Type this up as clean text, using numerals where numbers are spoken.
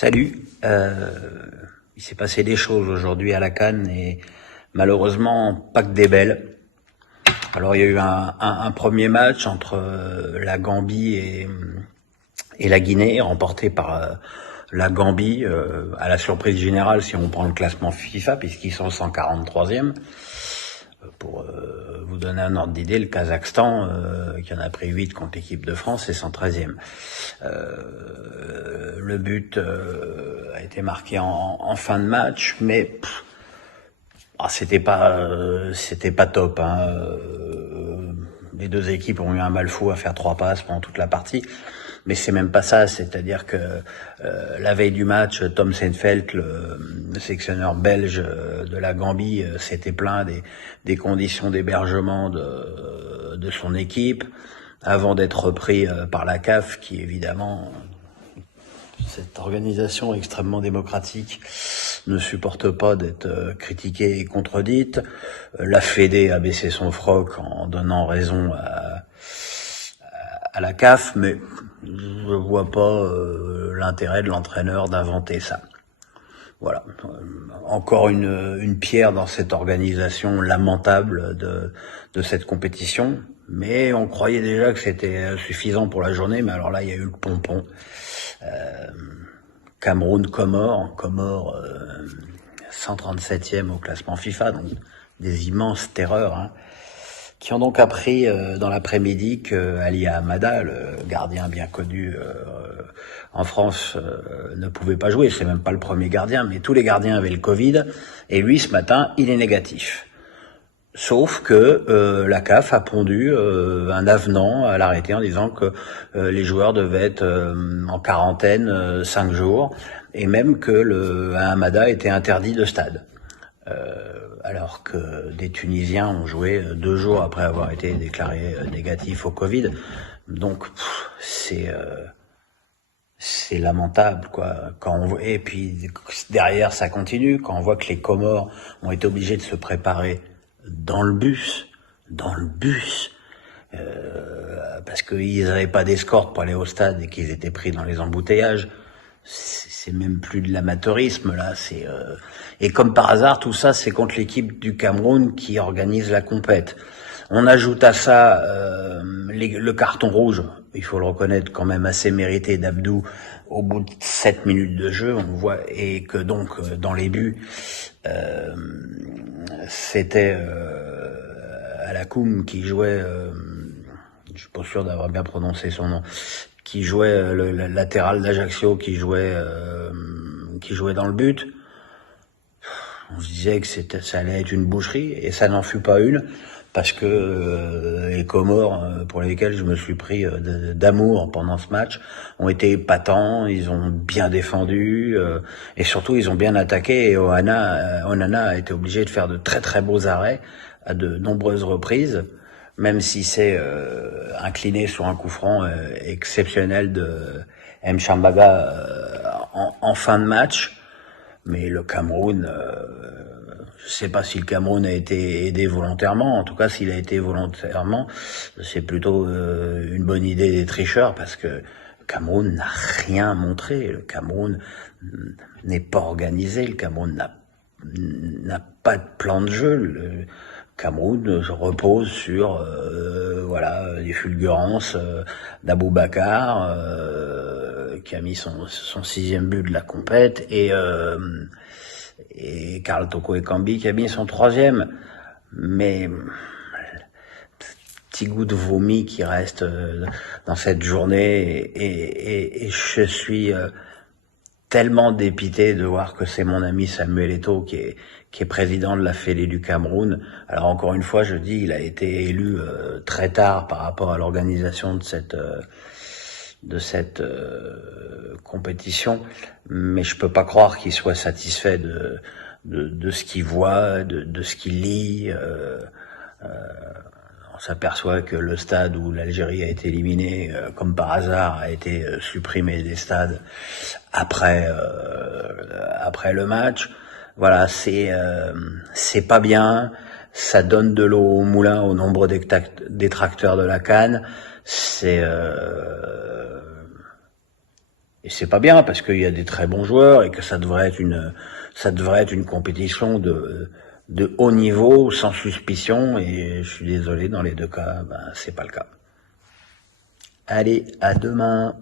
Salut, il s'est passé des choses aujourd'hui à la CAN et malheureusement pas que des belles. Alors il y a eu un premier match entre la Gambie et la Guinée, remporté par la Gambie, à la surprise générale si on prend le classement FIFA, puisqu'ils sont 143e. Pour vous donner un ordre d'idée, le Kazakhstan, qui en a pris 8 contre l'équipe de France, est 113e. Le but a été marqué en fin de match, mais c'était pas top. Les deux équipes ont eu un mal fou à faire 3 passes pendant toute la partie. Mais c'est même pas ça, c'est-à-dire que la veille du match, Tom Seinfeld, le sélectionneur belge de la Gambie, s'était plaint des conditions d'hébergement de son équipe, avant d'être repris par la CAF, qui évidemment, cette organisation extrêmement démocratique, ne supporte pas d'être critiquée et contredite. La Fédé a baissé son froc en donnant raison à la CAF, mais je vois pas l'intérêt de l'entraîneur d'inventer ça. Voilà, encore une pierre dans cette organisation lamentable de cette compétition, mais on croyait déjà que c'était suffisant pour la journée, mais alors là il y a eu le pompon. Cameroun-Comores, 137e au classement FIFA, donc des immenses terreurs, qui ont donc appris dans l'après-midi que Ali Hamada, le gardien bien connu en France, ne pouvait pas jouer. C'est même pas le premier gardien, mais tous les gardiens avaient le Covid, et lui, ce matin, il est négatif. Sauf que la CAF a pondu un avenant à l'arrêté en disant que les joueurs devaient être en quarantaine 5 jours, et même que le Hamada était interdit de stade. Alors que des Tunisiens ont joué 2 jours après avoir été déclarés négatifs au Covid. Donc c'est lamentable, quoi. Et puis derrière ça continue, quand on voit que les Comores ont été obligés de se préparer dans le bus, parce qu'ils n'avaient pas d'escorte pour aller au stade et qu'ils étaient pris dans les embouteillages. C'est même plus de l'amateurisme là, et comme par hasard tout ça c'est contre l'équipe du Cameroun qui organise la compète. On ajoute à ça le carton rouge, il faut le reconnaître, quand même assez mérité d'Abdou au bout de 7 minutes de jeu, on voit, et que donc dans les buts c'était Alakoum qui jouait, je suis pas sûr d'avoir bien prononcé son nom, qui jouait le latéral d'Ajaccio, qui jouait dans le but. On se disait que ça allait être une boucherie, et ça n'en fut pas une, parce que les Comores, pour lesquels je me suis pris d'amour pendant ce match, ont été épatants, ils ont bien défendu, et surtout ils ont bien attaqué, et Onana a été obligé de faire de très très beaux arrêts à de nombreuses reprises, même si c'est incliné sur un coup franc exceptionnel de Mchambaga en fin de match. Mais le Cameroun, je sais pas si le Cameroun a été aidé volontairement. En tout cas, s'il a été volontairement, c'est plutôt une bonne idée des tricheurs, parce que le Cameroun n'a rien montré. Le Cameroun n'est pas organisé. Le Cameroun n'a pas de plan de jeu. Le Cameroun repose sur les fulgurances d'Aboubacar, qui a mis son 6e but de la compète, et Karl Toko Ekambi qui a mis son 3e. Mais petit goût de vomi qui reste dans cette journée, et je suis tellement dépité de voir que c'est mon ami Samuel Eto'o qui est président de la Fédé du Cameroun. Alors encore une fois, je dis, il a été élu très tard par rapport à l'organisation de cette compétition, mais je peux pas croire qu'il soit satisfait de ce qu'il voit, de ce qu'il lit. On s'aperçoit que le stade où l'Algérie a été éliminée, comme par hasard, a été supprimé des stades après le match. Voilà, c'est pas bien. Ça donne de l'eau au moulin au nombre détracteurs de la CAN. Et c'est pas bien parce qu'il y a des très bons joueurs et que ça devrait être une compétition de haut niveau, sans suspicion. Et je suis désolé, dans les deux cas, ben, c'est pas le cas. Allez, à demain.